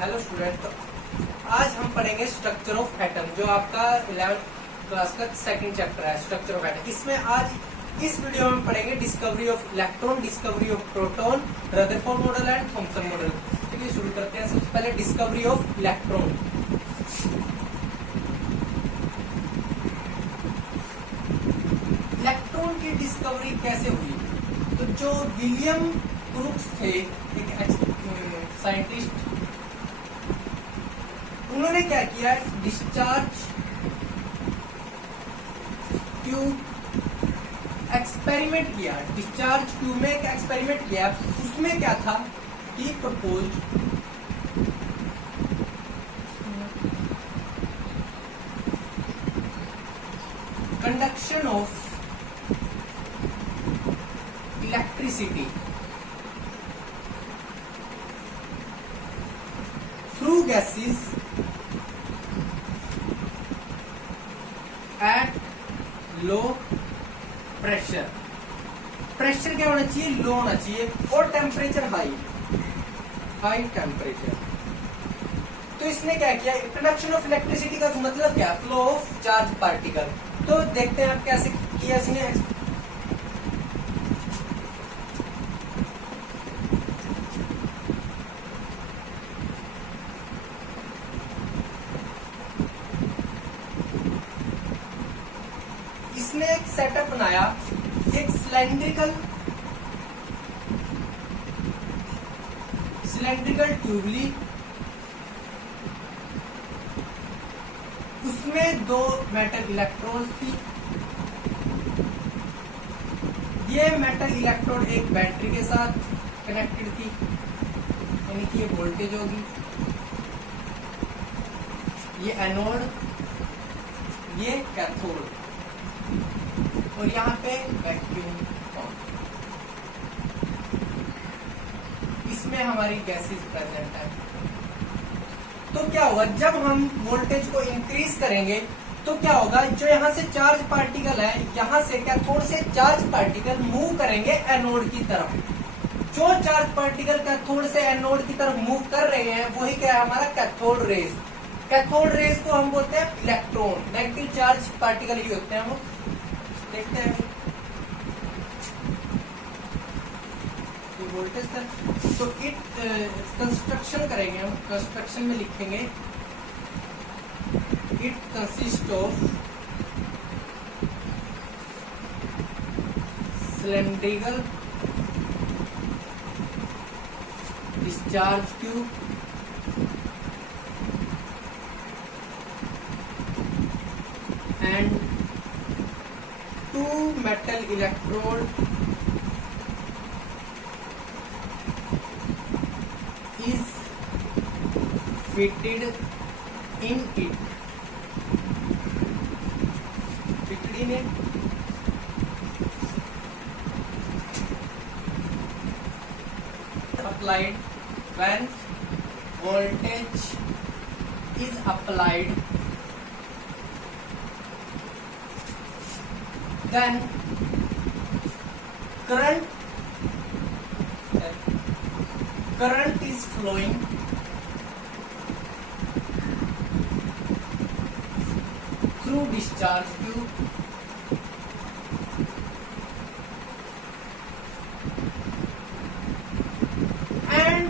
Hello student, तो आज हम पढ़ेंगे स्ट्रक्चर ऑफ एटम, जो आपका 11th क्लास का सेकंड चैप्टर है, स्ट्रक्चर ऑफ एटम। इसमें आज इस वीडियो में पढ़ेंगे discovery of electron, discovery of proton, Rutherford model and Thomson model. चलिए शुरू करते हैं। सबसे पहले डिस्कवरी ऑफ इलेक्ट्रॉन। इलेक्ट्रॉन की डिस्कवरी कैसे हुई? तो जो विलियम क्रूक्स थे, एक साइंटिस्ट, उन्होंने क्या किया, डिस्चार्ज ट्यूब एक्सपेरिमेंट किया। डिस्चार्ज ट्यूब में एक एक्सपेरिमेंट किया। उसमें क्या था कि propose conduction of electricity through gases at low pressure. Pressure क्या होना चाहिए? लो होना चाहिए, और टेम्परेचर हाई टेम्परेचर। तो इसने क्या किया, कंडक्शन ऑफ इलेक्ट्रिसिटी का मतलब क्या? Flow of charge particle. तो देखते हैं आप कैसे किया इसने। इसने एक सेटअप बनाया, एक सिलेंड्रिकल ट्यूब ली। उसमें दो मेटल इलेक्ट्रोड थी। ये मेटल इलेक्ट्रोड एक बैटरी के साथ कनेक्टेड थी, यानी कि ये वोल्टेज होगी। ये एनोड, ये कैथोड, और यहाँ पे वैक्यूम पंप। इसमें हमारी गैसेस प्रेजेंट है। तो क्या होगा, जब हम वोल्टेज को इंक्रीज करेंगे तो क्या होगा, जो यहाँ से चार्ज पार्टिकल है, यहाँ से कैथोड से चार्ज पार्टिकल मूव करेंगे एनोड की तरफ। जो चार्ज पार्टिकल कैथोड से एनोड की तरफ मूव कर रहे हैं वही क्या है, हमारा कैथोड रेज। कैथोड रेज को हम बोलते हैं इलेक्ट्रॉन। नेगेटिव चार्ज पार्टिकल ही होते हैं वो। देखते हैं ये वोल्टेज था। तो इट कंस्ट्रक्शन करेंगे हम। कंस्ट्रक्शन में लिखेंगे it consist of cylindrical discharge tube and two metal electrode is fitted in it. Fitted in it. Applied when voltage is applied, then current is flowing through discharge tube and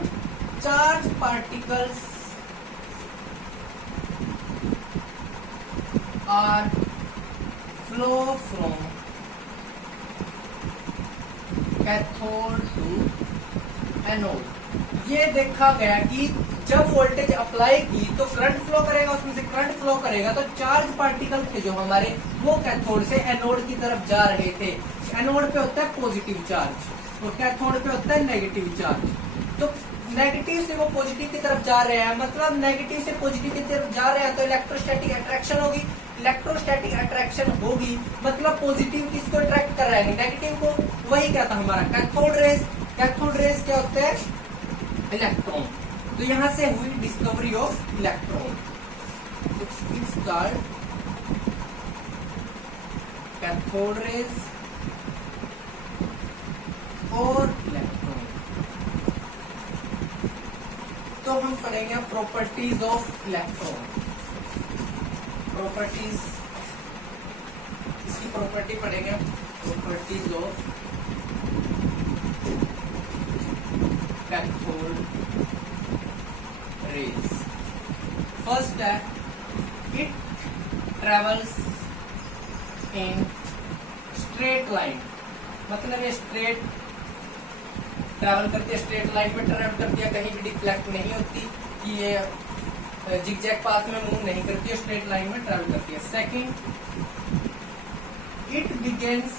charge particles are flow from cathode to anode. ये देखा गया कि जब voltage apply की तो current flow करेगा, उसमें से करंट फ्लो करेगा तो चार्ज पार्टिकल थे जो हमारे, वो कैथोड से एनोड की तरफ जा रहे थे। एनोड पे होता है पॉजिटिव चार्ज और कैथोड पे होता है नेगेटिव चार्ज। तो नेगेटिव से वो पॉजिटिव की तरफ जा रहे हैं, मतलब नेगेटिव से पॉजिटिव की तरफ जा रहे हैं तो इलेक्ट्रोस्टैटिक अट्रैक्शन होगी। इलेक्ट्रोस्टैटिक अट्रैक्शन होगी मतलब पॉजिटिव किसको अट्रैक्ट कर रहा है, नेगेटिव को। वही क्या था हमारा कैथोड रेज। कैथोड रेज क्या होते हैं? इलेक्ट्रॉन। तो यहां से हुई discovery of electron. It's called cathode rays और इलेक्ट्रॉन। तो हम पढ़ेंगे प्रॉपर्टीज ऑफ इलेक्ट्रॉन। प्रॉपर्टीज, इसकी प्रॉपर्टी पढ़ेंगे, properties of cathode rays. First है, it travels in straight line, मतलब ये स्ट्रेट ट्रैवल करती है, स्ट्रेट लाइन में ट्रैवल करती है, कहीं भी डिफ्लेक्ट नहीं होती कि ये जिगजैग पाथ में मूव नहीं करती है, स्ट्रेट लाइन में ट्रैवल करती है। Second, it begins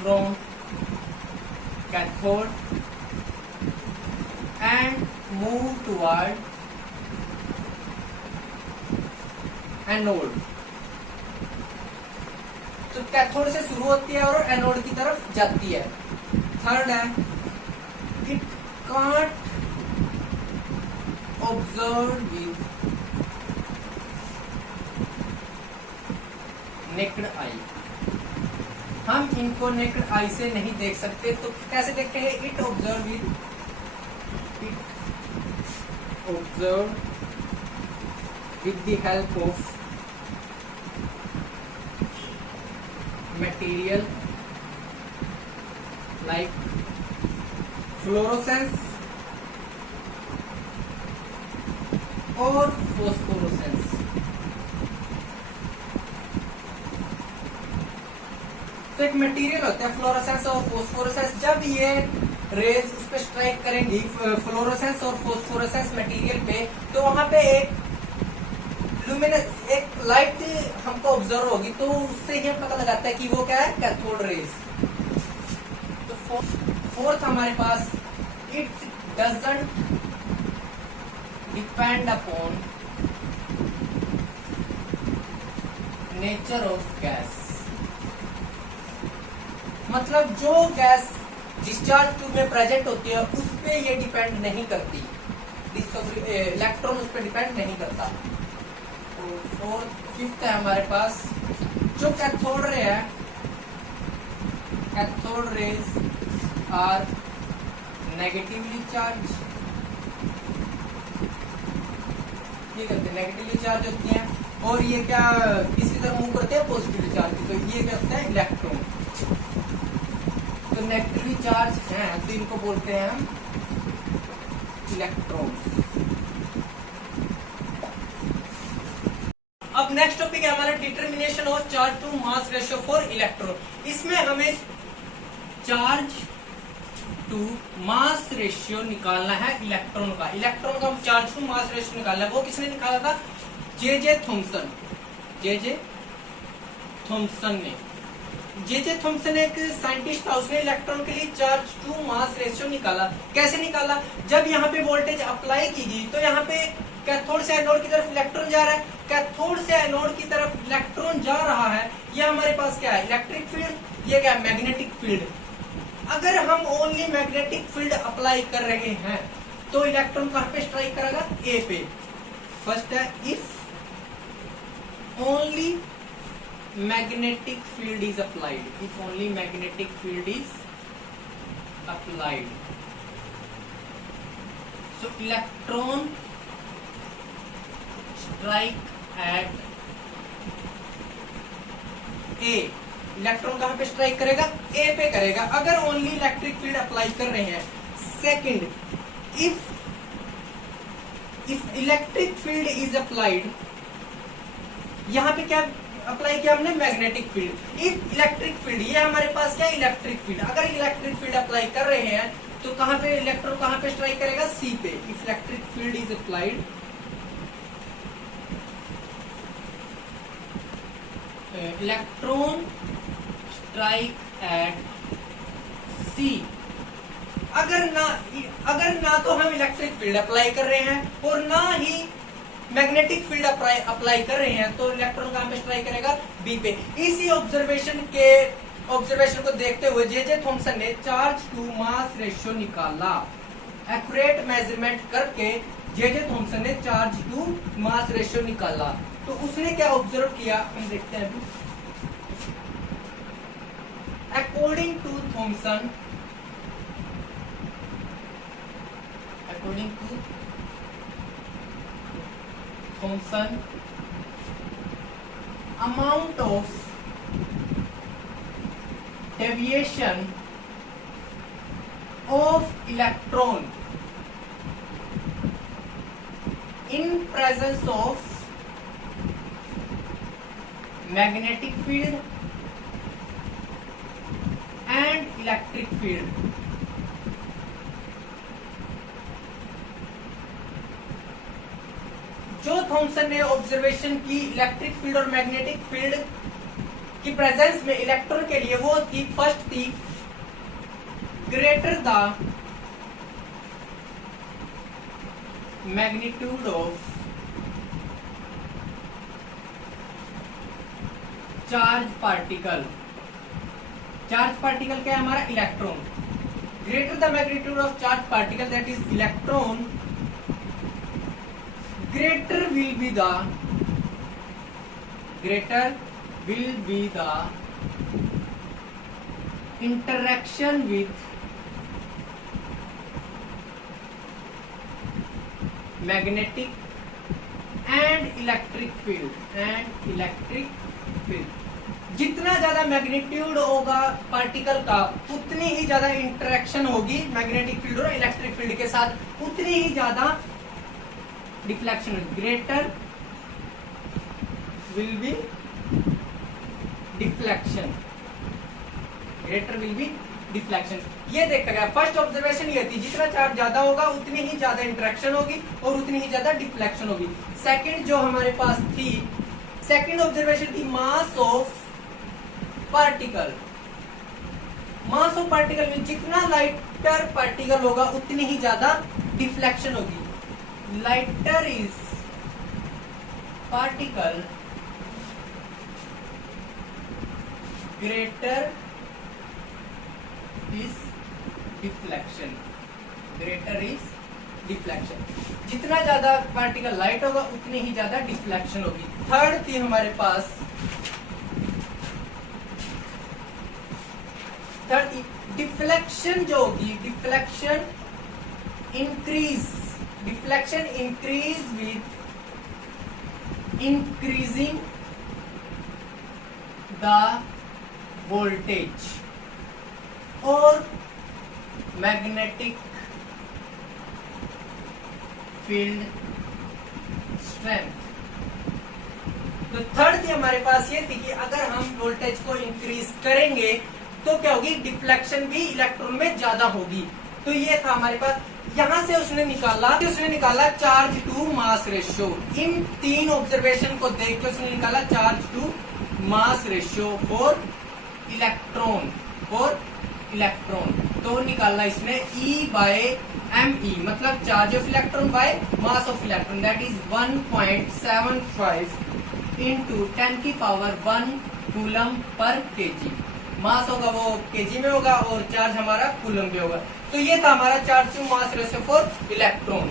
from cathode and move toward anode. तो कैथोड से शुरू होती है और एनोड की तरफ जाती है। थर्ड है, it can't observe with necked आई, हम इनको नेक्ड आई से नहीं देख सकते, तो कैसे देखते हैं? It observe with the help of material like fluorescence और phosphorescence। तो एक मटेरियल होता है फ्लोरोसेंस और फोस्फोरेसेंस, जब ये रेज उस पर स्ट्राइक करेंगी फ्लोरोसेंस और फोस्फोरेसेंस मटेरियल पे, तो वहां पे एक लाइट हमको ऑब्जर्व होगी, तो उससे ही हम पता लगाता है कि वो क्या है, कैथोड रेज। फोर्थ हमारे पास, it doesn't depend upon nature of gas, मतलब जो गैस डिस्चार्ज ट्यूब में प्रेजेंट होती है उस पे ये डिपेंड नहीं करती, इलेक्ट्रॉन उस पे डिपेंड नहीं करता। तो फिफ्थ है हमारे पास, जो कैथोड रे है, cathode rays are negatively charge, ये करते नेगेटिवली चार्ज होती हैं, और ये क्या किसी तरह मूव करते हैं, पॉजिटिवली चार्ज, तो ये क्या होता है, इलेक्ट्रॉन। तो नेगेटिवली चार्ज हैं तो इनको बोलते हैं हम इलेक्ट्रॉन्स। अब नेक्स्ट टॉपिक है हमारा determination of charge to mass ratio for electron. इसमें हमें चार्ज टू मास रेशियो निकालना है इलेक्ट्रॉन का। इलेक्ट्रॉन का चार्ज टू मास रेशियो निकालना है, वो किसने निकाला था? J Thomson. जे थॉमसन ने, जे थॉमसन एक साइंटिस्ट था, उसने इलेक्ट्रॉन के लिए चार्ज टू मास रेशियो निकाला। कैसे निकाला? जब यहाँ पे वोल्टेज अप्लाई की गई तो यहाँ पे कैथोड से एनोड की तरफ इलेक्ट्रॉन जा रहा है, कैथोड से एनोड की तरफ इलेक्ट्रॉन जा रहा है, ये हमारे पास क्या है, इलेक्ट्रिक फील्ड, ये क्या है, मैग्नेटिक फील्ड। अगर हम ओनली मैग्नेटिक फील्ड अप्लाई कर रहे हैं तो इलेक्ट्रॉन कहां पे स्ट्राइक करेगा, ए पे। फर्स्ट है, if only magnetic field is applied, if only magnetic field is applied, so electron strike at A. Electron कहां पे स्ट्राइक करेगा, ए पे करेगा, अगर ओनली इलेक्ट्रिक फील्ड अप्लाई कर रहे हैं। Second, if electric field is applied, यहां पे क्या अप्लाई किया हमने, magnetic field. If electric field, ये हमारे पास क्या, इलेक्ट्रिक फील्ड, अगर इलेक्ट्रिक फील्ड अप्लाई कर रहे हैं तो कहां पे इलेक्ट्रॉन कहां पे स्ट्राइक करेगा, सी पे। If electric field is applied, electron strike at C. अगर ना तो हम इलेक्ट्रिक फील्ड अप्लाई कर रहे हैं और ना ही मैग्नेटिक फील्ड अप्लाई कर रहे हैं, तो इलेक्ट्रॉन कहां पे स्ट्राइक करेगा, बी पे। इसी ऑब्जर्वेशन को देखते हुए जे थॉमसन ने चार्ज टू मास रेशियो निकाला। एक्यूरेट मेजरमेंट करके जे थॉमसन ने चार्ज टू मास रेशियो निकाला। तो उसने क्या ऑब्जर्व किया, हम देखते हैं अभी। According to Thomson, according to Thomson, amount of deviation of electron in presence of magnetic field and electric field जो थॉमसन ने ऑब्जर्वेशन की इलेक्ट्रिक फील्ड और मैग्नेटिक फील्ड की प्रेजेंस में इलेक्ट्रॉन के लिए, वो थी फर्स्ट थी greater the magnitude of charge particle. Charge particle क्या है हमारा? Electron. Greater the magnitude of charge particle that is electron, greater will be the interaction with magnetic and electric field। जितना ज्यादा मैग्नीट्यूड होगा पार्टिकल का, उतनी ही ज्यादा इंटरेक्शन होगी मैग्नेटिक फील्ड और इलेक्ट्रिक फील्ड के साथ, उतनी ही ज्यादा deflection. Greater will be deflection, greater will be deflection. ये देखा गया, फर्स्ट ऑब्जर्वेशन ये थी जितना चार्ज ज्यादा होगा उतनी ही ज्यादा इंटरेक्शन होगी और उतनी ही ज्यादा डिफ्लेक्शन होगी। सेकंड जो हमारे पास थी, सेकंड ऑब्जर्वेशन थी mass of particle. Mass of particle में जितना लाइटर पार्टिकल होगा उतनी ही ज्यादा डिफ्लेक्शन होगी। Lighter is particle, greater is deflection, greater is deflection। जितना ज्यादा पार्टिकल लाइट होगा उतनी ही ज्यादा डिफ्लेक्शन होगी। थर्ड थी हमारे पास, थर्ड डिफ्लेक्शन जो होगी, deflection increase with increasing the voltage और magnetic field strength। तो थर्ड थी हमारे पास ये थी कि अगर हम वोल्टेज को इंक्रीज करेंगे तो क्या होगी? डिफ्लेक्शन भी इलेक्ट्रॉन में ज्यादा होगी। तो ये था हमारे पास। यहां से उसने निकाला चार्ज टू मास रेशियो। इन तीन ऑब्जर्वेशन को देख के उसने निकाला charge to mass ratio for electron. तो निकाला इसने E/me, मतलब charge of electron by mass of electron, that is 1.75 into 10⁻⁴ coulomb per KG. Mass होगा वो केजी में होगा और चार्ज हमारा कूलम में होगा। तो ये था हमारा charge to mass ratio for electron.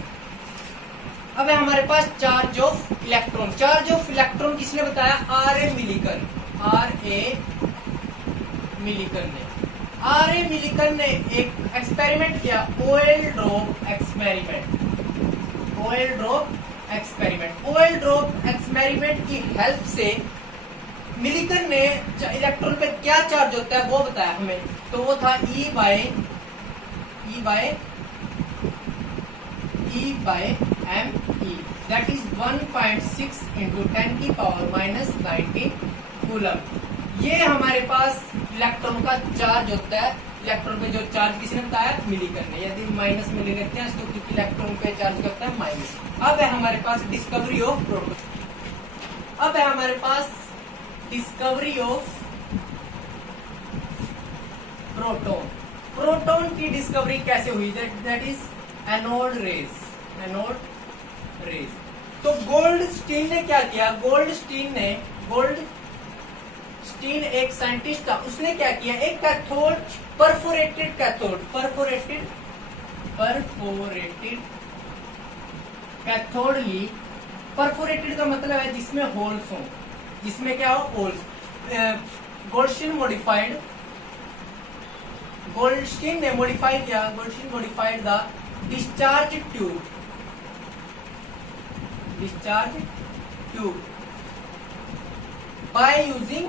अब है हमारे पास charge of electron. Charge of electron किसने बताया? R.A. मिलिकन ने एक एक्सपेरिमेंट किया, ऑयल ड्रॉप एक्सपेरिमेंट की हेल्प से मिलिकन ने इलेक्ट्रॉन पे क्या चार्ज होता है वो बताया हमें। तो वो था E/me, that is 1.6 into 10⁻⁻19 coulomb. ये हमारे पास इलेक्ट्रॉन का चार्ज होता है। इलेक्ट्रॉन पे जो चार्ज किसने बताया? मिलिकन ने। यदि माइनस में ले लेते हैं इसको, क्योंकि इलेक्ट्रॉन पे चार्ज करता है माइनस। अब है हमारे पास डिस्कवरी ऑफ प्रोटॉन। अब है हमारे पास डिस्कवरी ऑफ प्रोटॉन। प्रोटॉन की डिस्कवरी कैसे हुई? That is anode rays. तो गोल्डस्टीन ने क्या किया? गोल्डस्टीन एक साइंटिस्ट था, उसने क्या किया? एक कैथोड, परफोरेटेड कैथोड ली। परफोरेटेड का मतलब है जिसमें होल्स हो, जिसमें क्या हो? होल्स। गोल्डस्टीन ने मॉडिफाई किया। Goldstein modified the discharge tube, discharge tube by using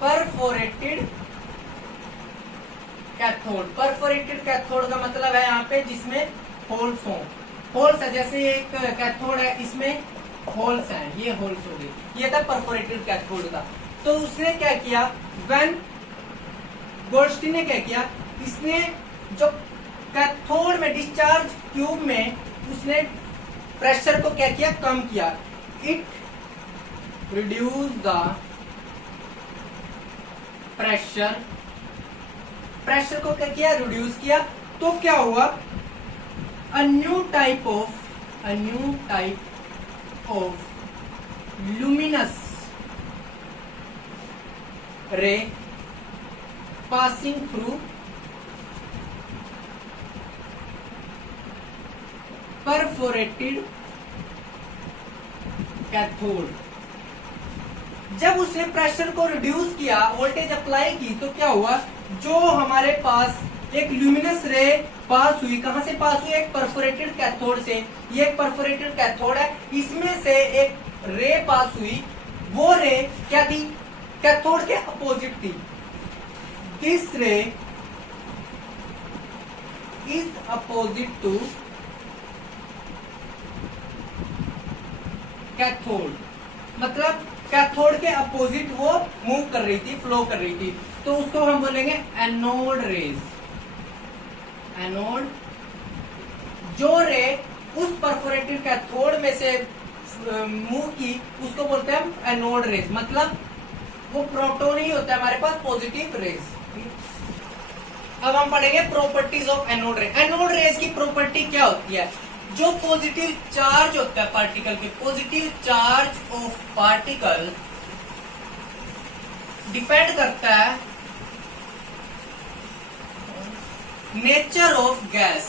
perforated cathode. Perforated cathode का मतलब है यहाँ पे जिसमें होल्स हो, होल्स है, जैसे एक कैथोड है इसमें होल्स हैं, ये होल्स हो गए, ये था परफोरेटेड कैथोड का। तो उसने क्या किया, व्हेन गोल्डस्टीन ने क्या किया, इसने जो कैथोड में डिस्चार्ज ट्यूब में उसने प्रेशर को क्या किया, कम किया। It reduce the pressure, pressure को क्या किया, रिड्यूस किया। तो क्या हुआ, a new type of luminous रे पासिंग थ्रू परफोरेटेड कैथोड। जब उसने प्रेशर को रिड्यूस किया, वोल्टेज अप्लाई की, तो क्या हुआ, जो हमारे पास एक ल्यूमिनस रे पास हुई, कहां से पास हुई, एक परफोरेटेड कैथोड से। ये एक परफोरेटेड कैथोड है, इसमें से एक रे पास हुई, वो रे क्या थी, कैथोड के अपोजिट थी। दिस रे इज अपोजिट टू कैथोड, मतलब कैथोड के अपोजिट वो मूव कर रही थी, फ्लो कर रही थी, तो उसको हम बोलेंगे एनोड रेज। एनोड, जो रे उस परफोरेटेड कैथोड में से मूव की उसको बोलते हैं हम एनोड रेज, मतलब वो प्रोटोन ही होता है हमारे पास, पॉजिटिव रेज। अब हम पढ़ेंगे properties of anode raise. Anode rays की प्रॉपर्टी क्या होती है, जो पॉजिटिव चार्ज होता है पार्टिकल के, positive charge of particle depend करता है nature of gas,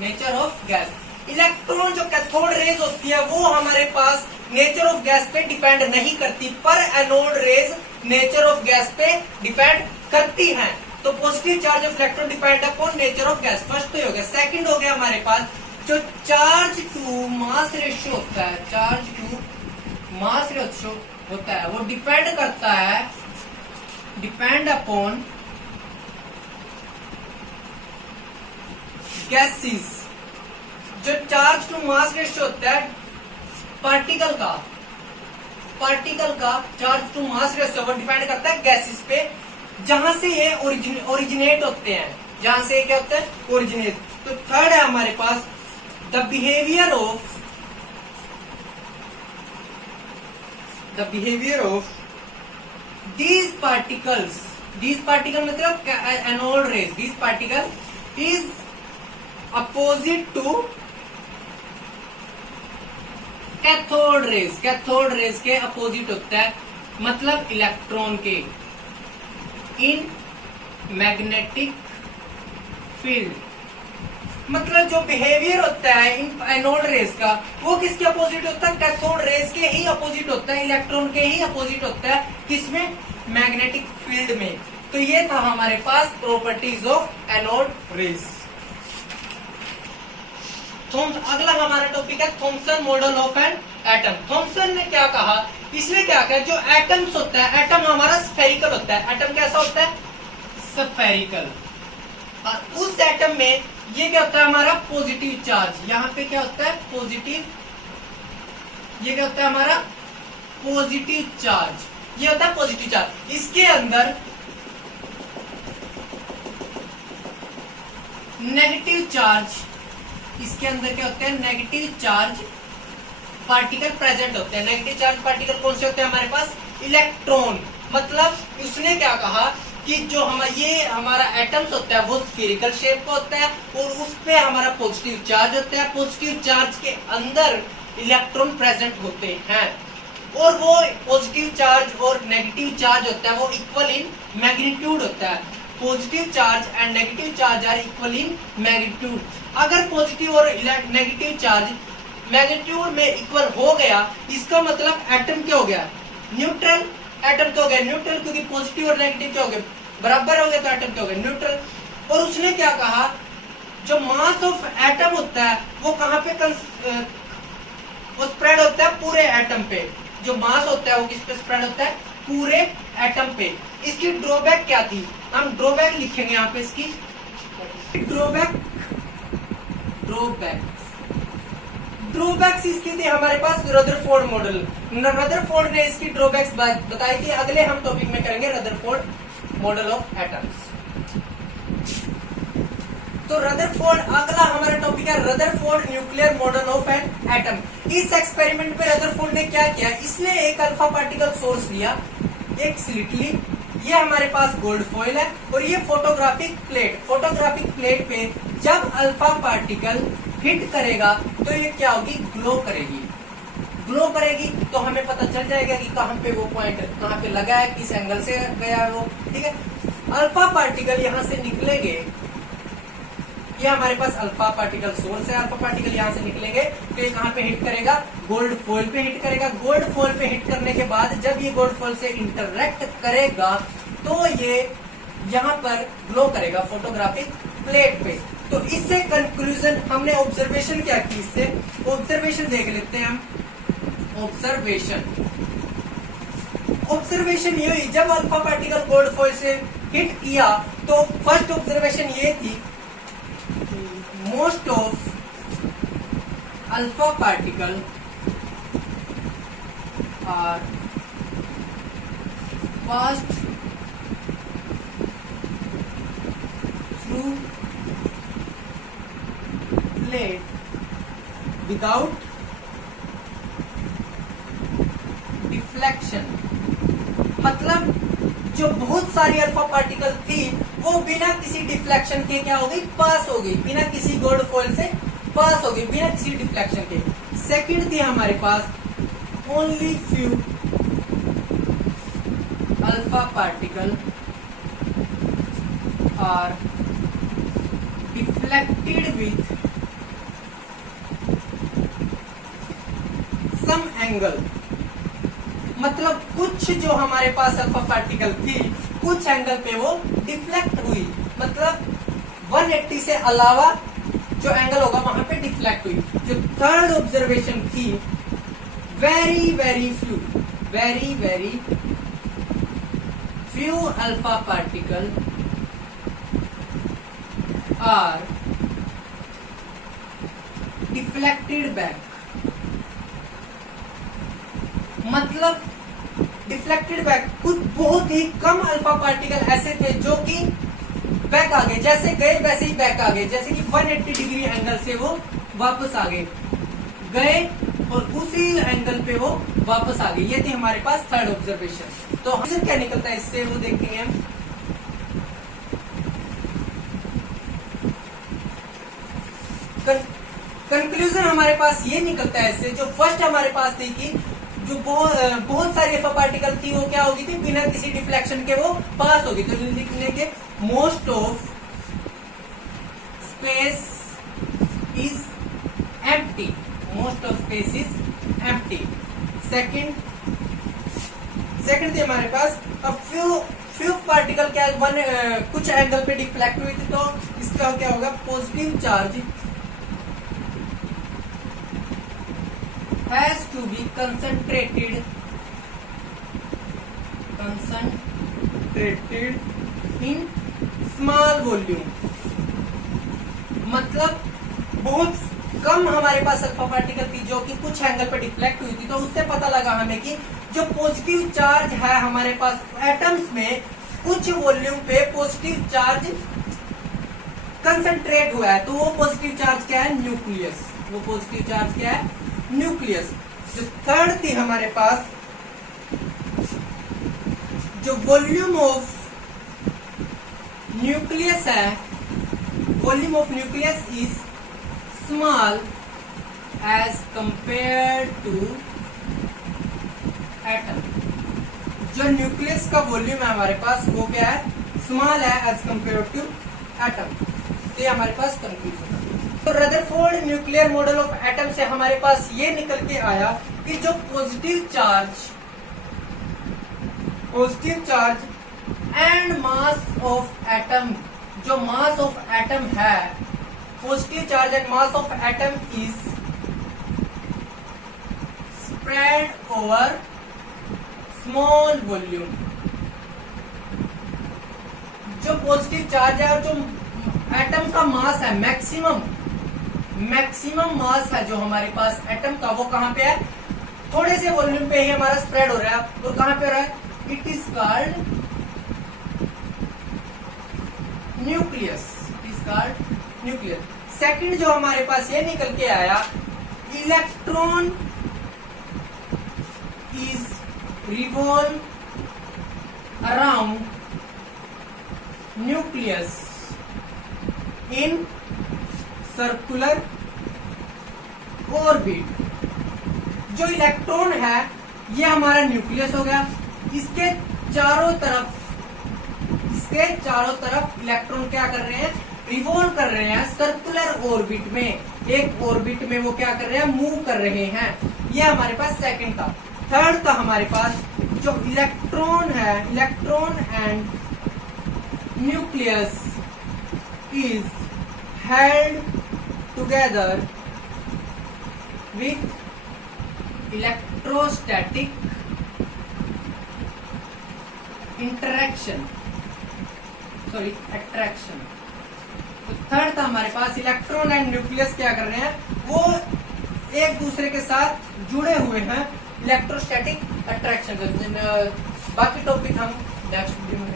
nature of gas. Electron जो कैथोड रेज होती है वो हमारे पास नेचर ऑफ गैस पे डिपेंड नहीं करती, पर anode rays nature of gas पे डिपेंड करती हैं। तो positive charge of electron depend upon nature of gas, first तो हो गया। सेकंड हो गया हमारे पास जो चार्ज टू मास रेशियो होता है, चार्ज टू मास रेशियो होता है, वो डिपेंड करता है, डिपेंड अपॉन गैसेस। जो चार्ज टू मास रेशियो होता है पार्टिकल का, पार्टिकल का चार्ज टू मास रेशियो वो डिपेंड करता है गैसेस पे, जहां से ये ओरिजिनेट होते हैं, जहां से क्या होता है, ओरिजिनेट। तो थर्ड है हमारे पास the behaviour of these particles, these particle मतलब anode rays, these particle is opposite to cathode rays. Cathode rays के अपोजिट होता है, मतलब इलेक्ट्रॉन के, इन मैग्नेटिक फील्ड। मतलब जो बिहेवियर होता है इन एनोड रेज का वो किसके अपोजिट होता है, कैथोड रेज के ही अपोजिट होता है, इलेक्ट्रॉन के ही अपोजिट होता है, किसमें, मैग्नेटिक फील्ड में। तो ये था हमारे पास प्रॉपर्टीज ऑफ एनोड रेज। अगला हमारा टॉपिक है Thomson model of an atom. Thomson ने क्या कहा, इसमें क्या कहा, जो एटम्स होता है, एटम हमारा स्फेरिकल होता है। एटम कैसा होता है, स्फेरिकल। और उस एटम में ये क्या होता है हमारा, पॉजिटिव चार्ज। यहाँ पे क्या होता है, पॉजिटिव, ये क्या होता है हमारा, पॉजिटिव चार्ज। ये होता है पॉजिटिव चार्ज। इसके अंदर नेगेटिव चार्ज, इसके अंदर क्या होते हैं, नेगेटिव चार्ज पार्टिकल प्रेजेंट होते हैं। नेगेटिव चार्ज पार्टिकल कौन से होते हैं हमारे पास, इलेक्ट्रॉन। मतलब उसने क्या कहा कि जो ये हमारा एटम्स होता है वो स्फेरिकल शेप का होता है और उस पे हमारा पॉजिटिव चार्ज होता है। पॉजिटिव चार्ज के अंदर इलेक्ट्रॉन प्रेजेंट होते हैं और वो पॉजिटिव चार्ज और नेगेटिव चार्ज होता है वो इक्वल इन मैग्नीट्यूड होता है। Positive charge and negative charge are equal in magnitude. अगर पॉजिटिव और नेगेटिव चार्ज मैग्नीट्यूड में इक्वल हो गया, इसका मतलब एटम क्या हो गया, न्यूट्रल। एटम क्या हो गया, न्यूट्रल, क्योंकि पॉजिटिव और नेगेटिव क्या हो गए, बराबर हो गए, तो एटम क्या हो गया, न्यूट्रल। और उसने क्या कहा, जो मास ऑफ एटम होता है वो कहां पे वो स्प्रेड होता है पूरे एटम पे। जो मास होता है वो किस पे स्प्रेड होता है, पूरे एटम पे। इसकी ड्रॉबैक क्या थी, हम ड्रॉबैक लिखेंगे यहाँ पे इसकी ड्रॉबैक्स इसकी थी हमारे पास रदरफोर्ड मॉडल। रदरफोर्ड ने इसकी ड्रॉबैक्स बताई थी। अगले हम टॉपिक में करेंगे रदरफोर्ड मॉडल ऑफ एटम्स। तो रदरफोर्ड अगला हमारा टॉपिक है Rutherford nuclear model of an atom. इस एक्सपेरिमेंट में रदरफोर्ड ने क्या किया, इसने एक अल्फा पार्टिकल सोर्स लिया, एक स्लिट ली, ये हमारे पास गोल्ड फॉइल है और ये फोटोग्राफिक प्लेट पे जब अल्फा पार्टिकल हिट करेगा तो ये क्या होगी, ग्लो करेगी। तो हमें पता चल जाएगा कि कहां पे वो पॉइंट कहां पे लगा है, किस एंगल से गया है वो, ठीक है। अल्फा पार्टिकल यहां से निकलेंगे, ये हमारे पास अल्फा पार्टिकल सोर्स है, अल्फा पार्टिकल यहां से निकलेंगे तो ये कहां पे हिट करेगा, गोल्ड फॉइल पे हिट करेगा। गोल्ड फॉइल पे हिट करने के बाद जब ये गोल्ड फॉइल से इंटरेक्ट करेगा तो ये यहां पर ग्लो करेगा फोटोग्राफिक प्लेट पे। तो इससे कंक्लूजन हमने ऑब्जर्वेशन क्या की, इससे ऑब्जर्वेशन देख लेते हैं हम। ऑब्जर्वेशन ये हुई, जब अल्फा पार्टिकल गोल्ड फॉइल से हिट किया तो फर्स्ट ऑब्जर्वेशन ये थी, most of alpha particle are passed through plate without deflection। मतलब जो बहुत सारी अल्फा पार्टिकल थी वो बिना किसी डिफ्लेक्शन के क्या हो गई, पास हो गई, बिना किसी गोल्ड फॉइल से पास हो गई, बिना किसी डिफ्लेक्शन के। सेकंड थी हमारे पास only few alpha particle are deflected with some angle. मतलब कुछ जो हमारे पास अल्फा पार्टिकल थी कुछ एंगल पे वो डिफ्लेक्ट हुई, मतलब 180 से अलावा जो एंगल होगा वहां पे डिफ्लेक्ट हुई। जो थर्ड ऑब्जर्वेशन थी, very few alpha particle are deflected back. मतलब डिफ्लेक्टेड बैक, कुछ बहुत ही कम अल्फा पार्टिकल ऐसे थे जो कि बैक आ गए, जैसे गए वैसे ही बैक आ गए, जैसे कि 180 डिग्री एंगल से वो वापस आ गए और उसी एंगल पे वो वापस आ गए। ये थी हमारे पास थर्ड ऑब्जर्वेशन। तो हमसे क्या निकलता है इससे वो देखेंगे हम। कंक्लूजन हमारे पास ये निकलता है इससे, जो फर्स्ट हमारे पास थी कि जो बहुत सारी अल्फा पार्टिकल थी वो क्या होगी थी, बिना किसी डिफ्लेक्शन के वो पास होगी। तो लिखने के most of space is empty, most of space is empty. Second थी हमारे पास फ्यू पार्टिकल क्या कुछ एंगल पे डिफ्लेक्ट हुई थी, तो इसका क्या होगा, positive charge has to be concentrated in small volume। मतलब बहुत कम हमारे पास अल्फा पार्टिकल थी जो कि कुछ एंगल पे डिफ्लेक्ट हुई थी। तो उससे पता लगा हमें कि जो पॉजिटिव चार्ज है हमारे पास एटम्स में, कुछ वॉल्यूम पे पॉजिटिव चार्ज कंसंट्रेट हुआ है। तो वो पॉजिटिव चार्ज क्या है, न्यूक्लियस। वो पॉजिटिव चार्ज क्या है, न्यूक्लियस। जो थर्ड थी हमारे पास, जो वॉल्यूम ऑफ न्यूक्लियस है, volume of nucleus is small as compare to atom. जो न्यूक्लियस का वॉल्यूम है हमारे पास वो क्या है, स्मॉल है एज कंपेयर टू एटम। ये हमारे पास कंक्लूजन है। तो Rutherford nuclear model of atom से हमारे पास ये निकल के आया कि जो positive charge and mass of atom जो मास ऑफ एटम है, positive charge and mass of atom is spread over small volume. जो पॉजिटिव चार्ज है और जो एटम का मास है, मैक्सिमम मास है जो हमारे पास एटम का, वो कहां पे है, थोड़े से वॉल्यूम पे ही हमारा स्प्रेड हो रहा है। और कहां पे हो रहा है, it is called nucleus, it is called nucleus. Second जो हमारे पास ये निकल के आया, electron is revolve around nucleus in circular orbit. जो इलेक्ट्रॉन है ये हमारा न्यूक्लियस हो गया, इसके चारों तरफ इलेक्ट्रॉन क्या कर रहे हैं, रिवॉल्व कर रहे हैं सर्कुलर ऑर्बिट में, एक ऑर्बिट में वो क्या कर रहे हैं, मूव कर रहे हैं। ये हमारे पास सेकंड था। थर्ड था हमारे पास जो इलेक्ट्रॉन है, electron and nucleus is held together with electrostatic interaction, sorry attraction. तो थर्ड था हमारे पास इलेक्ट्रॉन एंड न्यूक्लियस क्या कर रहे हैं, वो एक दूसरे के साथ जुड़े हुए हैं इलेक्ट्रोस्टैटिक अट्रैक्शन। बाकी टॉपिक हम नेक्स्ट वीडियो में